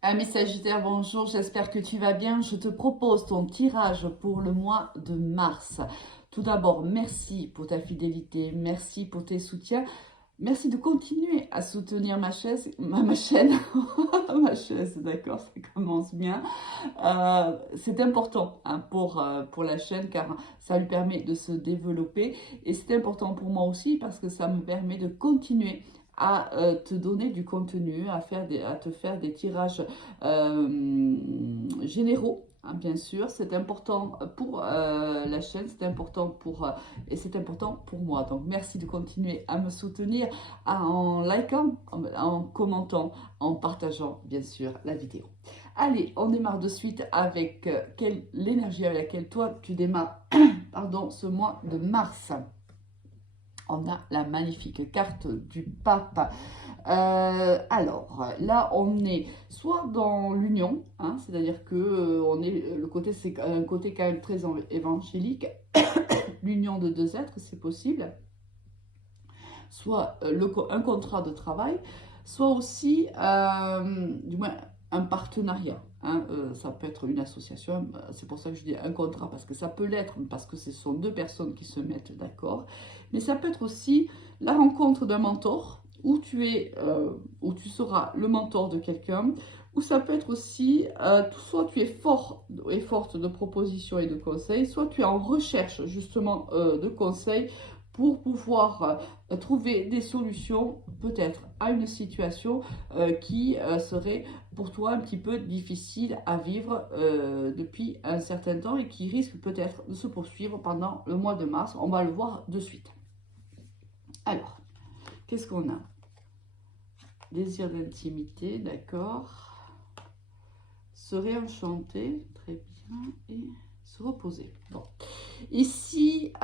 Ami Sagittaire, bonjour, j'espère que tu vas bien. Je te propose ton tirage pour le mois de mars. Tout d'abord, merci pour ta fidélité, merci pour tes soutiens, merci de continuer à soutenir ma chaîne, ma chaise, d'accord, ça commence bien. C'est important hein, pour la chaîne car ça lui permet de se développer et c'est important pour moi aussi parce que ça me permet de continuer à te donner du contenu, à te faire des tirages généraux. Hein, bien sûr, c'est important pour la chaîne, c'est important et c'est important pour moi. Donc, merci de continuer à me soutenir en likant, en commentant, en partageant, bien sûr, la vidéo. Allez, on démarre de suite avec l'énergie avec laquelle toi tu démarres pardon, ce mois de mars. On a la magnifique carte du pape. Alors là, on est soit dans l'union, hein, c'est-à-dire que on est le côté, c'est un côté quand même très évangélique. L'union de deux êtres, c'est possible. Soit un contrat de travail, soit aussi, du moins, un partenariat. Hein, ça peut être une association, c'est pour ça que je dis un contrat, parce que ça peut l'être, parce que ce sont deux personnes qui se mettent d'accord. Mais ça peut être aussi la rencontre d'un mentor, où tu seras le mentor de quelqu'un, ou ça peut être aussi, soit tu es fort et forte de propositions et de conseils, soit tu es en recherche justement de conseils pour pouvoir trouver des solutions peut-être à une situation qui serait pour toi un petit peu difficile à vivre depuis un certain temps et qui risque peut-être de se poursuivre pendant le mois de mars. On va le voir de suite. Alors, qu'est-ce qu'on a? Désir d'intimité, d'accord. Se réenchanter, très bien, et se reposer. Bon. Ici,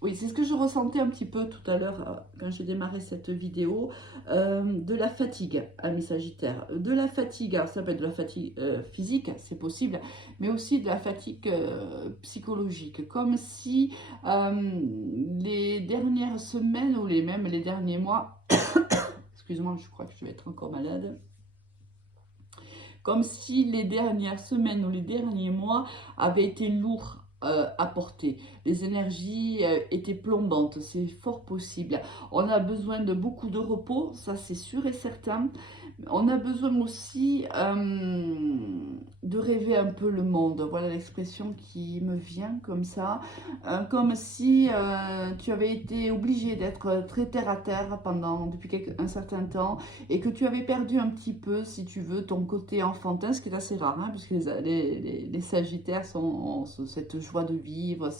oui, c'est ce que je ressentais un petit peu tout à l'heure quand j'ai démarré cette vidéo, de la fatigue, amis Sagittaires. De la fatigue, alors ça peut être de la fatigue physique, c'est possible, mais aussi de la fatigue psychologique, comme si les dernières semaines ou même les derniers mois, excuse-moi, je crois que je vais être encore malade, comme si les dernières semaines ou les derniers mois avaient été lourds à porter. Les énergies étaient plombantes, c'est fort possible. On a besoin de beaucoup de repos, ça c'est sûr et certain. On a besoin aussi de rêver un peu le monde. Voilà l'expression qui me vient comme ça. Comme si tu avais été obligé d'être très terre à terre depuis un certain temps et que tu avais perdu un petit peu, si tu veux, ton côté enfantin, ce qui est assez rare, hein, puisque les Sagittaires ont cette joie de vivre,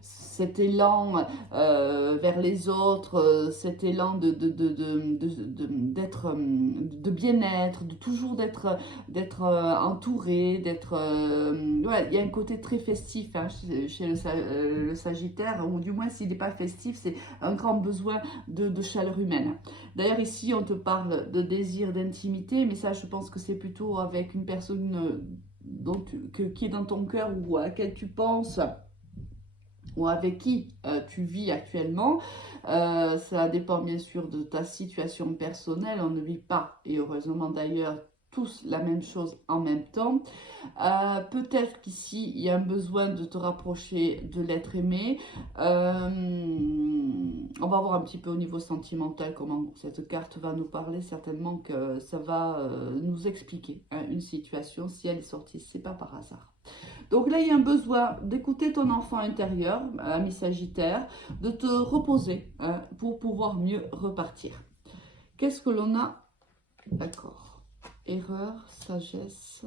cet élan vers les autres, cet élan de bien-être, de toujours d'être entouré, ouais, il y a un côté très festif hein, chez le Sagittaire, ou du moins s'il n'est pas festif, c'est un grand besoin de chaleur humaine. D'ailleurs, ici, on te parle de désir d'intimité, mais ça, je pense que c'est plutôt avec une personne qui est dans ton cœur ou à laquelle tu penses ou avec qui tu vis actuellement. Ça dépend bien sûr de ta situation personnelle. On ne vit pas, et heureusement d'ailleurs, tous la même chose en même temps. Peut-être qu'ici, il y a un besoin de te rapprocher de l'être aimé. On va voir un petit peu au niveau sentimental comment cette carte va nous parler. Certainement que ça va nous expliquer hein, une situation. Si elle est sortie, c'est pas par hasard. Donc là, il y a un besoin d'écouter ton enfant intérieur, ami Sagittaire, de te reposer hein, pour pouvoir mieux repartir. Qu'est-ce que l'on a? D'accord. Erreur, sagesse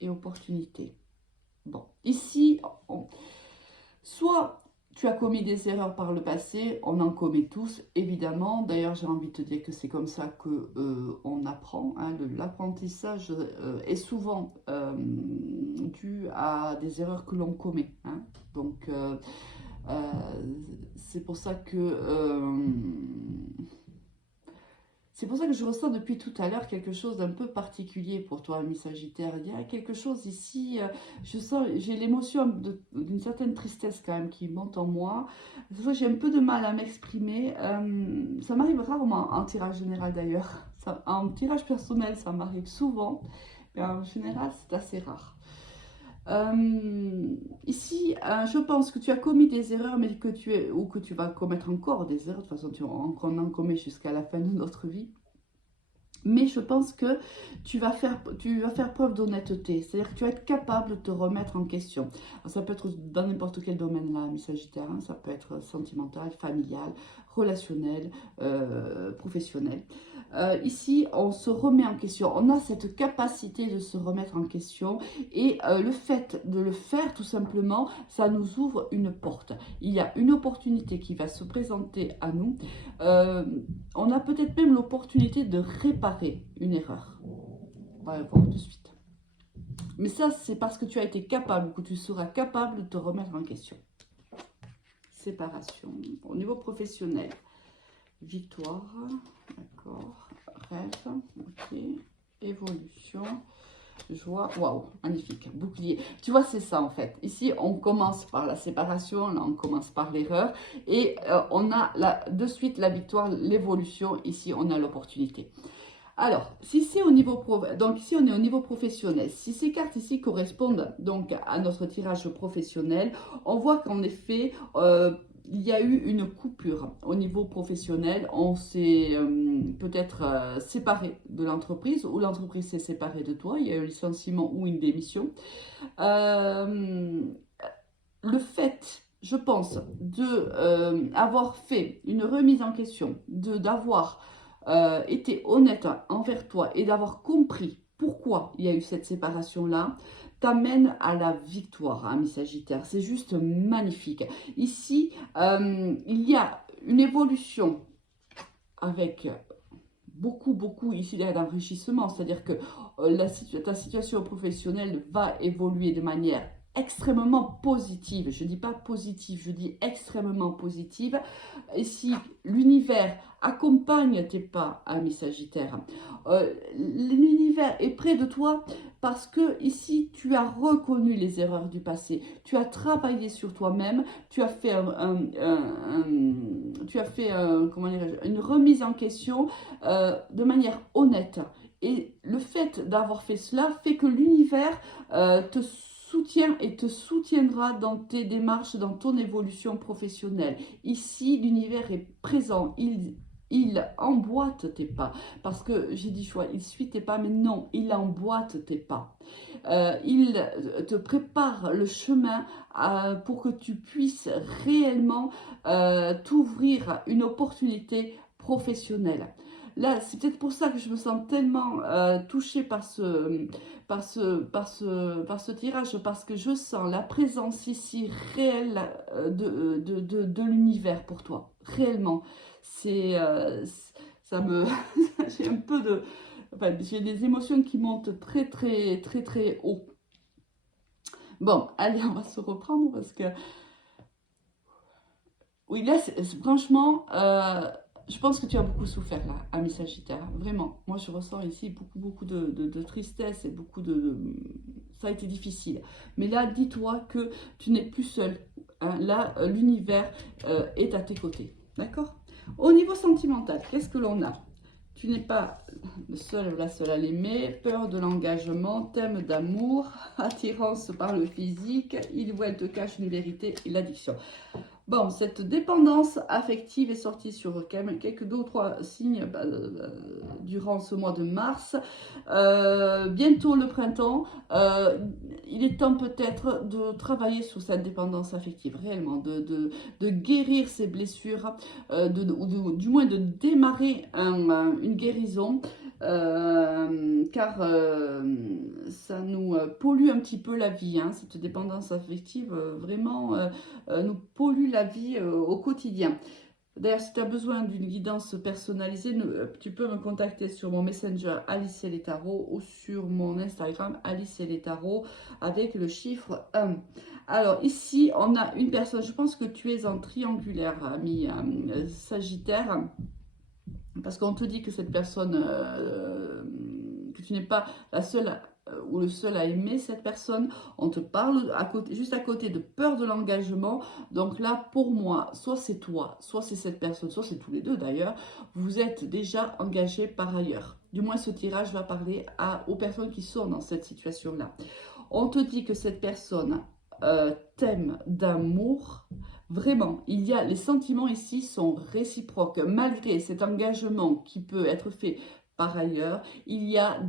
et opportunité. Bon, ici, soit tu as commis des erreurs par le passé, on en commet tous, évidemment. D'ailleurs, j'ai envie de te dire que c'est comme ça que on apprend. Hein. L'apprentissage est souvent dû à des erreurs que l'on commet. Hein. Donc, c'est pour ça que c'est pour ça que je ressens depuis tout à l'heure quelque chose d'un peu particulier pour toi, ami Sagittaire. Il y a quelque chose ici, j'ai l'émotion d'une certaine tristesse quand même qui monte en moi. J'ai un peu de mal à m'exprimer. Ça m'arrive rarement en tirage général d'ailleurs. En tirage personnel, ça m'arrive souvent, mais en général, c'est assez rare. Ici, je pense que tu as commis des erreurs, mais ou que tu vas commettre encore des erreurs. De toute façon, on en commet jusqu'à la fin de notre vie. Mais je pense que tu vas faire preuve d'honnêteté. C'est-à-dire que tu vas être capable de te remettre en question. Alors, ça peut être dans n'importe quel domaine là, mes Sagittaires. Hein. Ça peut être sentimental, familial, relationnel, professionnel. Ici, on se remet en question. On a cette capacité de se remettre en question. Et le fait de le faire, tout simplement, ça nous ouvre une porte. Il y a une opportunité qui va se présenter à nous. On a peut-être même l'opportunité de réparer une erreur. On va voir tout de suite. Mais ça, c'est parce que tu as été capable, que tu seras capable de te remettre en question. Séparation. Au niveau professionnel, victoire, d'accord, rêve, ok, évolution, joie, waouh, magnifique, bouclier. Tu vois, c'est ça en fait. Ici, on commence par la séparation, là, on commence par l'erreur, et on a de suite la victoire, l'évolution. Ici, on a l'opportunité. Alors, si c'est au niveau donc ici on est au niveau professionnel, si ces cartes ici correspondent donc à notre tirage professionnel, on voit qu'en effet, il y a eu une coupure au niveau professionnel. On s'est peut-être séparé de l'entreprise, ou l'entreprise s'est séparée de toi, il y a eu un licenciement ou une démission. Le fait, je pense, de avoir fait une remise en question, d'avoir été honnête envers toi et d'avoir compris pourquoi il y a eu cette séparation-là, t'amène à la victoire, hein, mes Sagittaires. C'est juste magnifique. Ici, il y a une évolution avec beaucoup ici d'enrichissement. C'est-à-dire que ta situation professionnelle va évoluer de manière extrêmement positive. Je dis pas positive, je dis extrêmement positive. Ici, l'univers accompagne tes pas, amis Sagittaires. L'univers est près de toi parce que ici, tu as reconnu les erreurs du passé. Tu as travaillé sur toi-même. Tu as fait, comment une remise en question de manière honnête. Et le fait d'avoir fait cela fait que l'univers te soutient et te soutiendra dans tes démarches, dans ton évolution professionnelle. Ici, l'univers est présent. Il emboîte tes pas. Parce que j'ai dit choix, il suit tes pas, mais non, il emboîte tes pas. Il te prépare le chemin pour que tu puisses réellement t'ouvrir une opportunité professionnelle. Là, c'est peut-être pour ça que je me sens tellement touchée par ce tirage, parce que je sens la présence ici réelle de l'univers pour toi, réellement. Ça me, j'ai un peu de, enfin, j'ai des émotions qui montent très haut. Bon, allez, on va se reprendre parce que, oui, là, franchement, je pense que tu as beaucoup souffert là, ami Sagittaire, vraiment. Moi, je ressens ici beaucoup de tristesse et ça a été difficile. Mais là, dis-toi que tu n'es plus seul. Hein. Là, l'univers est à tes côtés, d'accord? Au niveau sentimental, qu'est-ce que l'on a? Tu n'es pas le seul ou la seule à l'aimer, peur de l'engagement, thème d'amour, attirance par le physique, il ou elle te cache une vérité et l'addiction. Bon, cette dépendance affective est sortie sur quelques 2 ou 3 signes durant ce mois de mars. Bientôt le printemps, il est temps peut-être de travailler sur cette dépendance affective, réellement, de guérir ces blessures, ou du moins de démarrer une guérison. Car ça nous pollue un petit peu la vie, hein, cette dépendance affective, vraiment nous pollue la vie au quotidien. D'ailleurs, si tu as besoin d'une guidance personnalisée, tu peux me contacter sur mon Messenger Alice et les Tarots ou sur mon Instagram Alice et les Tarots avec le chiffre 1. Alors ici, on a une personne, je pense que tu es en triangulaire, ami Sagittaire, parce qu'on te dit que cette personne, que tu n'es pas la seule ou le seul à aimer cette personne. On te parle à côté, juste à côté de peur de l'engagement. Donc là, pour moi, soit c'est toi, soit c'est cette personne, soit c'est tous les deux d'ailleurs. Vous êtes déjà engagés par ailleurs. Du moins, ce tirage va parler aux personnes qui sont dans cette situation-là. On te dit que cette personne t'aime d'amour. Vraiment, les sentiments ici sont réciproques. Malgré cet engagement qui peut être fait par ailleurs, il y a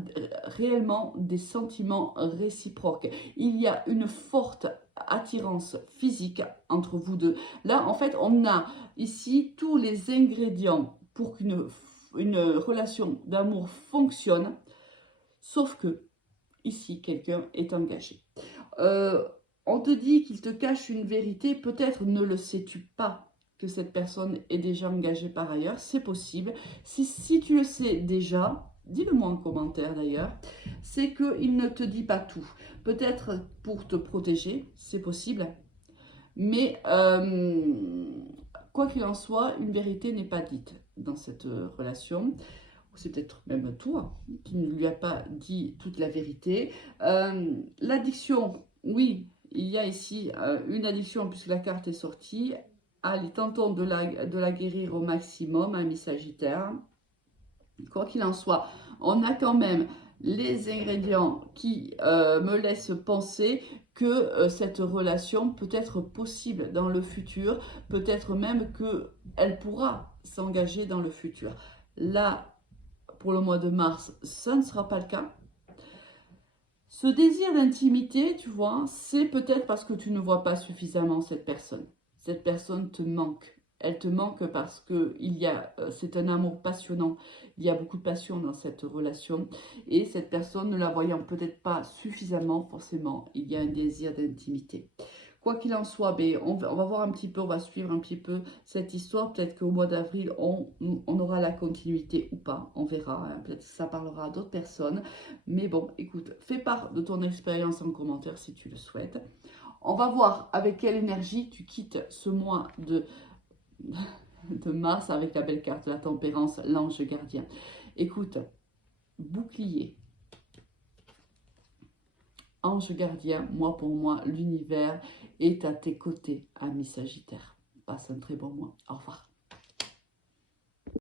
réellement des sentiments réciproques. Il y a une forte attirance physique entre vous deux. Là, en fait, on a ici tous les ingrédients pour qu'une relation d'amour fonctionne, sauf que ici, quelqu'un est engagé. On te dit qu'il te cache une vérité, peut-être ne le sais-tu pas que cette personne est déjà engagée par ailleurs, c'est possible. Si tu le sais déjà, dis-le moi en commentaire d'ailleurs, c'est qu'il ne te dit pas tout. Peut-être pour te protéger, c'est possible, mais quoi qu'il en soit, une vérité n'est pas dite dans cette relation. C'est peut-être même toi qui ne lui a pas dit toute la vérité. L'addiction, oui, il y a ici une addiction puisque la carte est sortie. Allez, tentons de la guérir au maximum, ami Sagittaire. Quoi qu'il en soit, on a quand même les ingrédients qui me laissent penser que cette relation peut être possible dans le futur, peut-être même qu'elle pourra s'engager dans le futur. Là, pour le mois de mars, ça ne sera pas le cas. Ce désir d'intimité, tu vois, c'est peut-être parce que tu ne vois pas suffisamment cette personne. Cette personne te manque. Elle te manque parce que c'est un amour passionnant. Il y a beaucoup de passion dans cette relation. Et cette personne, ne la voyant peut-être pas suffisamment, forcément, il y a un désir d'intimité. Quoi qu'il en soit, ben, on va voir un petit peu, on va suivre un petit peu cette histoire. Peut-être qu'au mois d'avril, on aura la continuité ou pas. On verra. Hein. Peut-être que ça parlera à d'autres personnes. Mais bon, écoute, fais part de ton expérience en commentaire si tu le souhaites. On va voir avec quelle énergie tu quittes ce mois de mars avec la belle carte de la tempérance, l'ange gardien. Écoute, bouclier. Ange gardien, moi pour moi, l'univers est à tes côtés, ami Sagittaire. Passe un très bon mois. Au revoir.